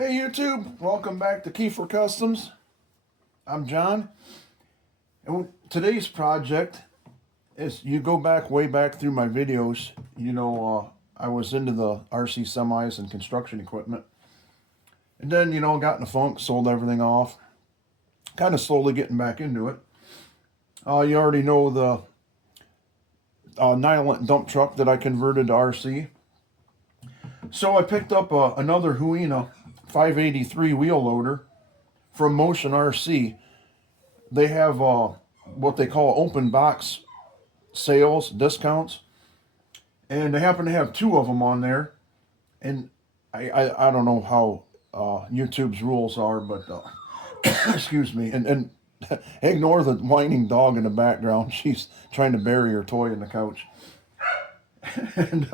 Hey YouTube, welcome back to Kiefer Customs. I'm John. And today's project is, you go back way back through my videos, I was into the RC semis and construction equipment. And then, got in a funk, sold everything off. Kind of slowly getting back into it. You already know the nylon dump truck that I converted to RC. So I picked up another Huina 583 wheel loader from Motion RC. They have what they call open box sales discounts, and they happen to have two of them on there. And I don't know how YouTube's rules are, but excuse me, and ignore the whining dog in the background. She's trying to bury her toy in the couch. And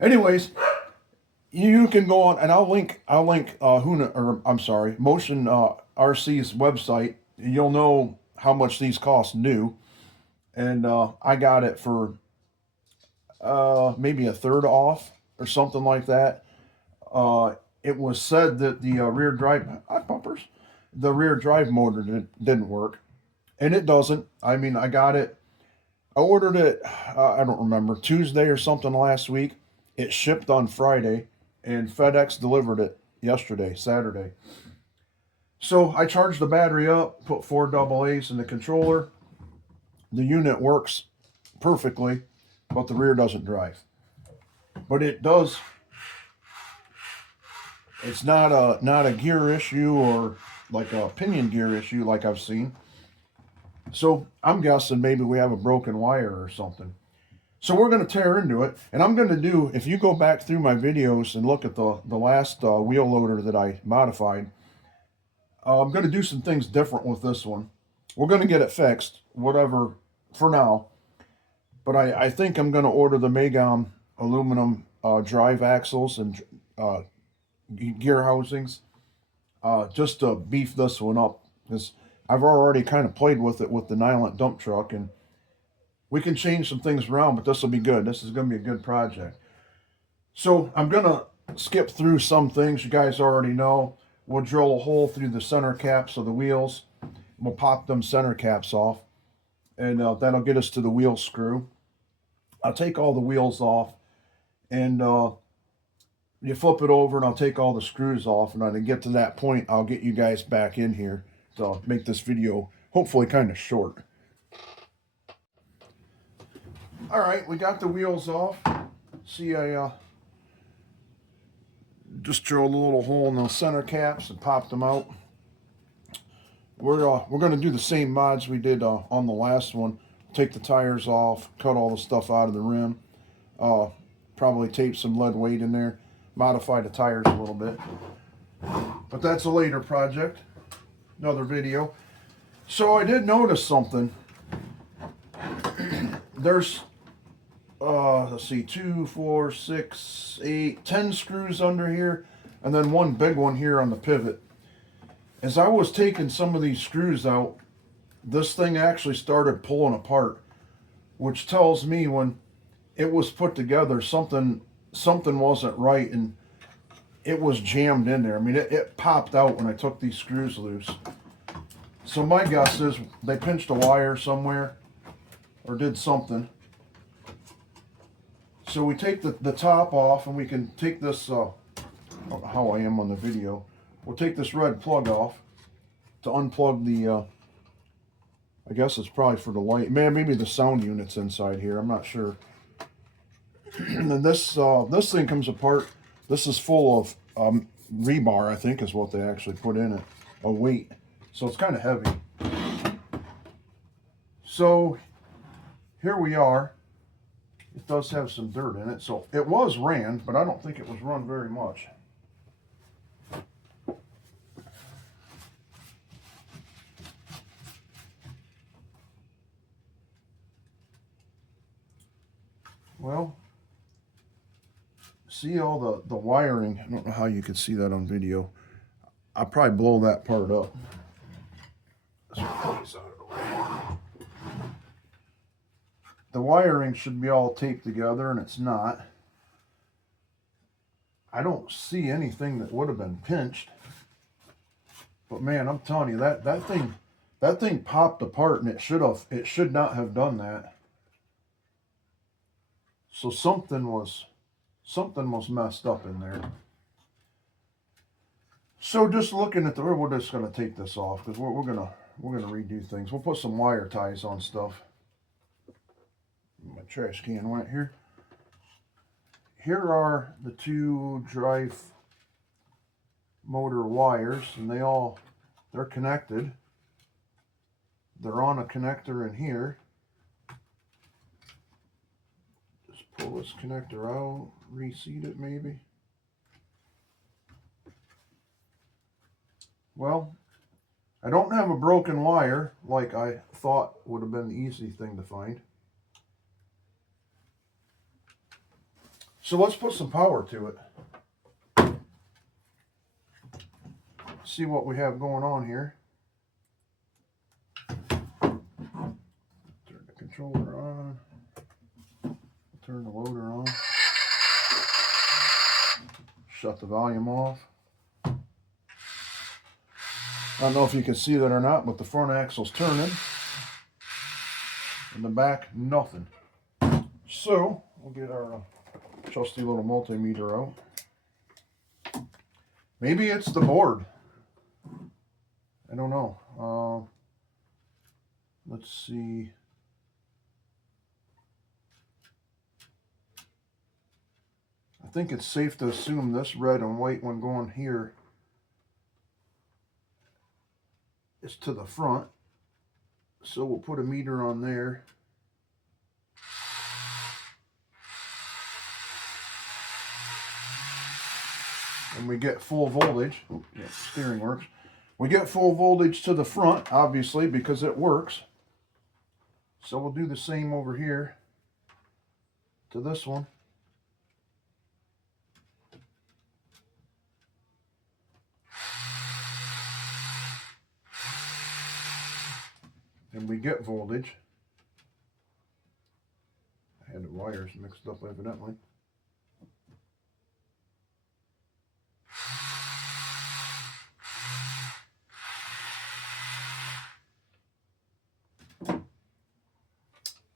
anyways, you can go on, and I'll link Huina, or I'm sorry, Motion RC's website. You'll know how much these cost new, and I got it for maybe a third off or something like that. It was said that the rear drive bumpers, the rear drive motor didn't work, and it doesn't. I mean, I got it. I ordered it. I don't remember, Tuesday or something last week. It shipped on Friday, and FedEx delivered it yesterday, Saturday. So I charged the battery up, put 4 AA's in the controller. The unit works perfectly, but the rear doesn't drive. But it does. It's not a gear issue or like a pinion gear issue like I've seen. So I'm guessing maybe we have a broken wire or something. So we're going to tear into it, and I'm going to do, if you go back through my videos and look at the last wheel loader that I modified, I'm going to do some things different with this one. We're going to get it fixed, whatever, for now. But I think I'm going to order the Megam aluminum drive axles and gear housings just to beef this one up. Because I've already kind of played with it with the nylon dump truck, and we can change some things around, but this will be good. This is going to be a good project. So I'm going to skip through some things you guys already know. We'll drill a hole through the center caps of the wheels. We'll pop them center caps off, and that'll get us to the wheel screw. I'll take all the wheels off, and you flip it over, and I'll take all the screws off. And when I get to that point, I'll get you guys back in here to make this video hopefully kind of short. All right, we got the wheels off. See, I just drilled a little hole in those center caps and popped them out. We're going to do the same mods we did on the last one. Take the tires off, cut all the stuff out of the rim, probably tape some lead weight in there, modify the tires a little bit. But that's a later project, another video. So I did notice something. There's let's see, 2, 4, 6, 8, 10 screws under here, and then one big one here on the pivot. As I was taking some of these screws out, this thing actually started pulling apart, which tells me when it was put together, something wasn't right, and it was jammed in there. I mean, it popped out when I took these screws loose. So my guess is they pinched a wire somewhere or did something. So we take the top off, and we can take this, how I am on the video, we'll take this red plug off to unplug the, I guess it's probably for the light, maybe the sound unit's inside here, I'm not sure. And then this thing comes apart. This is full of rebar, I think is what they actually put in it, a weight. So it's kind of heavy. So here we are. It does have some dirt in it, so it was ran, but I don't think it was run very much. Well, see all the wiring. I don't know how you could see that on video. I'll probably blow that part up. The wiring should be all taped together, and it's not. I don't see anything that would have been pinched. But man, I'm telling you, that thing popped apart, and it should not have done that. So something was messed up in there. So just looking at we're just gonna take this off because we're gonna redo things. We'll put some wire ties on stuff. My trash can went here. Here are the two drive motor wires, and they're connected. They're on a connector in here. Just pull this connector out, reseat it maybe. Well, I don't have a broken wire like I thought would have been the easy thing to find. So let's put some power to it. See what we have going on here. Turn the controller on. Turn the loader on. Shut the volume off. I don't know if you can see that or not, but the front axle's turning. In the back, nothing. So, we'll get our trusty little multimeter out. Maybe it's the board. I don't know. Let's see. I think it's safe to assume this red and white one going here is to the front. So we'll put a meter on there. And we get full voltage. Oh, yeah, steering works. We get full voltage to the front, obviously, because it works. So we'll do the same over here to this one. And we get voltage. I had the wires mixed up evidently.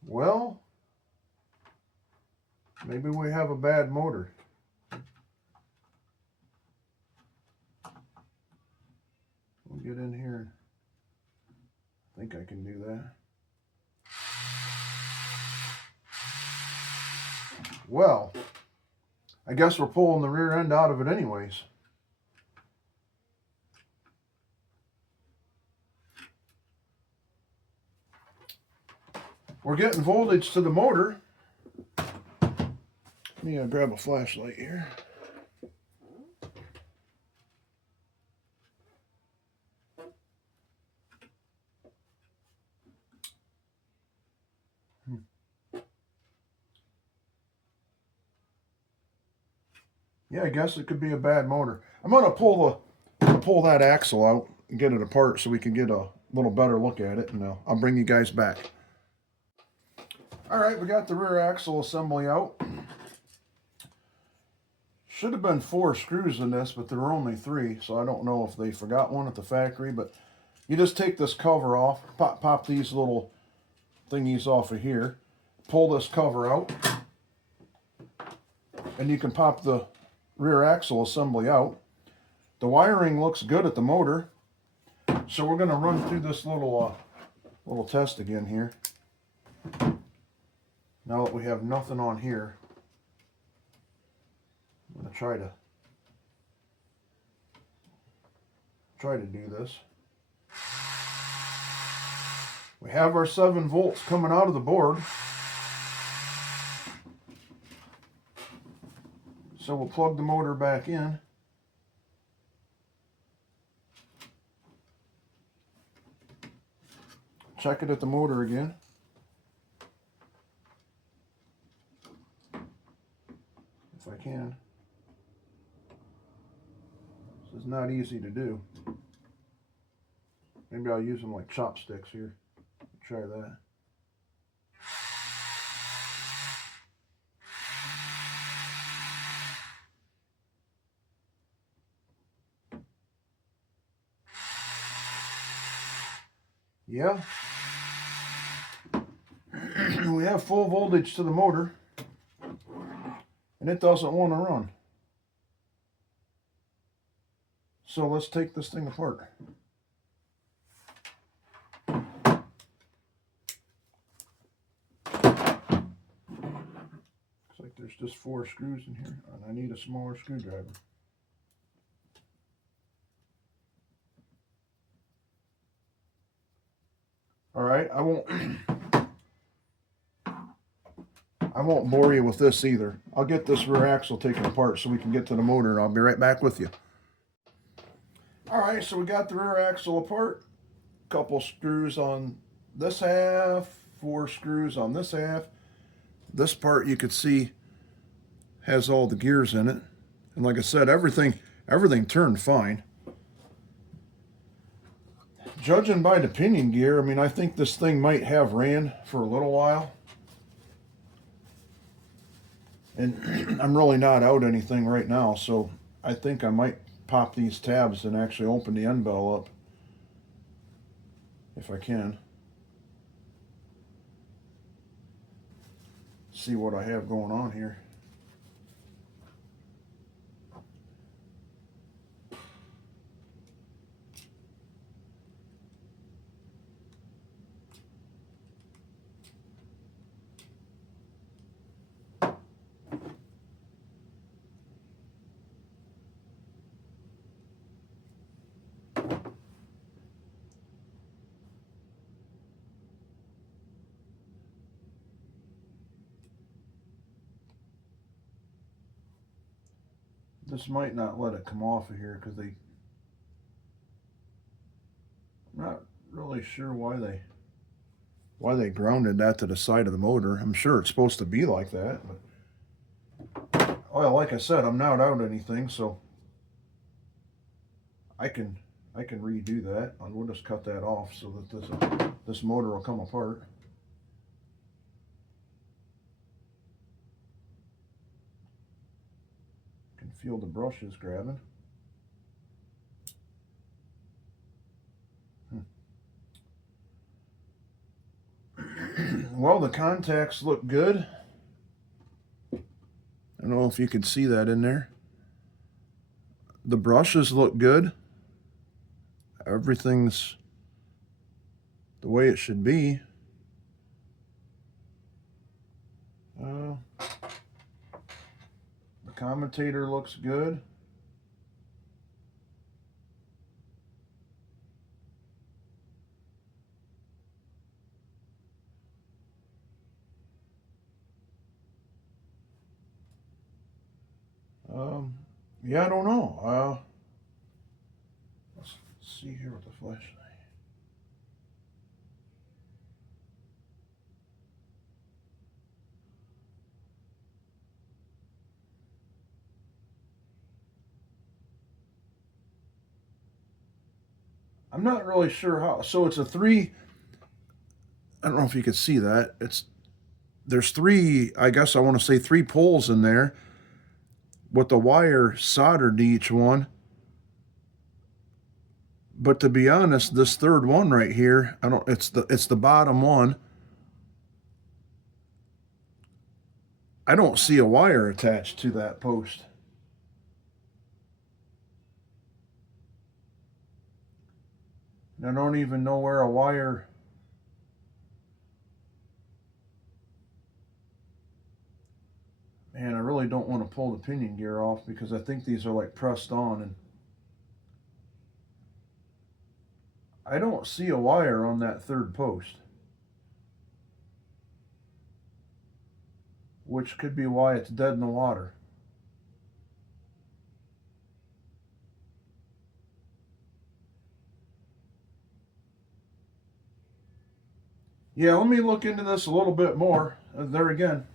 Well, maybe we have a bad motor. We'll get in here. I think I can do that. Well, I guess we're pulling the rear end out of it anyways. We're getting voltage to the motor. Let me grab a flashlight here. Yeah, I guess it could be a bad motor. I'm gonna pull that axle out and get it apart so we can get a little better look at it, and I'll bring you guys back. All right, we got the rear axle assembly out. Should have been 4 screws in this, but there were only 3, so I don't know if they forgot one at the factory. But you just take this cover off, pop these little thingies off of here, pull this cover out, and you can pop the rear axle assembly out. The wiring looks good at the motor, so we're going to run through this little test again here. Now that we have nothing on here, I'm going to try to do this. We have our 7 volts coming out of the board. So we'll plug the motor back in. Check it at the motor again. If I can. This is not easy to do. Maybe I'll use them like chopsticks here. Try that. Yeah. We have full voltage to the motor, and it doesn't want to run. So let's take this thing apart. Looks like there's just 4 screws in here, and I need a smaller screwdriver. All right, I won't bore you with this either. I'll get this rear axle taken apart so we can get to the motor, and I'll be right back with you. All right, so we got the rear axle apart. Couple screws on this half, 4 screws on this half. This part you could see has all the gears in it, and like I said, everything turned fine. Judging by the pinion gear, I mean, I think this thing might have ran for a little while. And I'm really not out anything right now, so I think I might pop these tabs and actually open the end bell up if I can. See what I have going on here. This might not let it come off of here because I'm not really sure why they grounded that to the side of the motor. I'm sure it's supposed to be like that, but well, like I said, I'm not out anything, so I can redo that, and we'll just cut that off so that this motor will come apart. Can feel the brushes grabbing. Well, the contacts look good. I don't know if you can see that in there. The brushes look good. Everything's the way it should be. The commutator looks good. Yeah, I don't know. Let's see here with the flashlight. I'm not really sure how. So it's a 3. I don't know if you could see that. There's 3. I guess I want to say 3 poles in there, with the wire soldered to each one. But to be honest, this third one right here, it's the bottom one. I don't see a wire attached to that post. I don't even know where a wire. Man, I really don't want to pull the pinion gear off because I think these are like pressed on, and I don't see a wire on that third post, which could be why it's dead in the water. Yeah, let me look into this a little bit more. There again,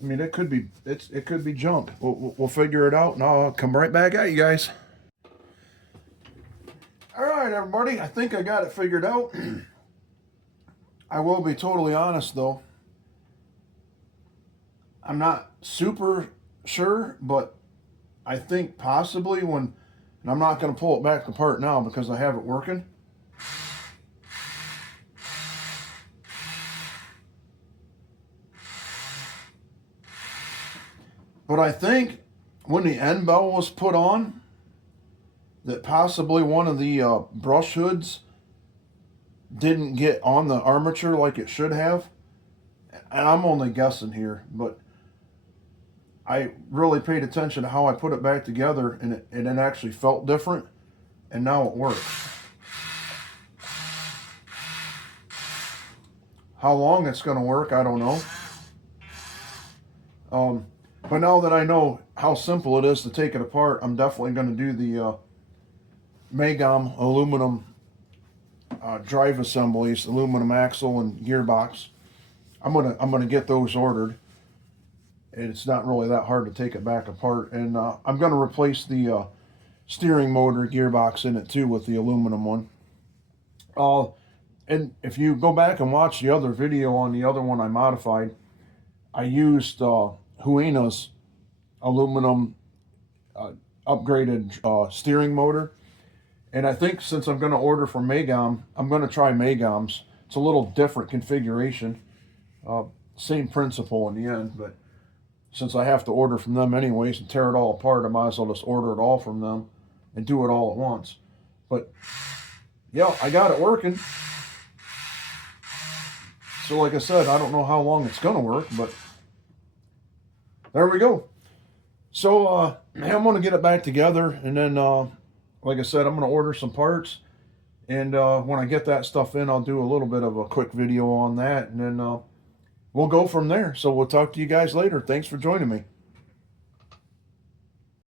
I mean, it could be junk. We'll figure it out, and I'll come right back at you guys. All right, everybody. I think I got it figured out. I will be totally honest, though. I'm not super sure, but I think possibly and I'm not going to pull it back apart now because I have it working. But I think when the end bell was put on, that possibly one of the brush hoods didn't get on the armature like it should have. And I'm only guessing here, but I really paid attention to how I put it back together, and it actually felt different, and now it works. How long it's going to work, I don't know. But now that I know how simple it is to take it apart, I'm definitely going to do the Magam aluminum drive assemblies, aluminum axle and gearbox. I'm gonna get those ordered. And it's not really that hard to take it back apart. And I'm gonna replace the steering motor gearbox in it too with the aluminum one. And if you go back and watch the other video on the other one I modified, I used Huina's aluminum upgraded steering motor. And I think since I'm going to order from Magam, I'm going to try Magam's. It's a little different configuration. Same principle in the end, but since I have to order from them anyways and tear it all apart, I might as well just order it all from them and do it all at once. But yeah, I got it working. So like I said, I don't know how long it's going to work, but there we go. So I'm going to get it back together, and then like I said, I'm going to order some parts, and when I get that stuff in, I'll do a little bit of a quick video on that, and then we'll go from there. So we'll talk to you guys later. Thanks for joining me.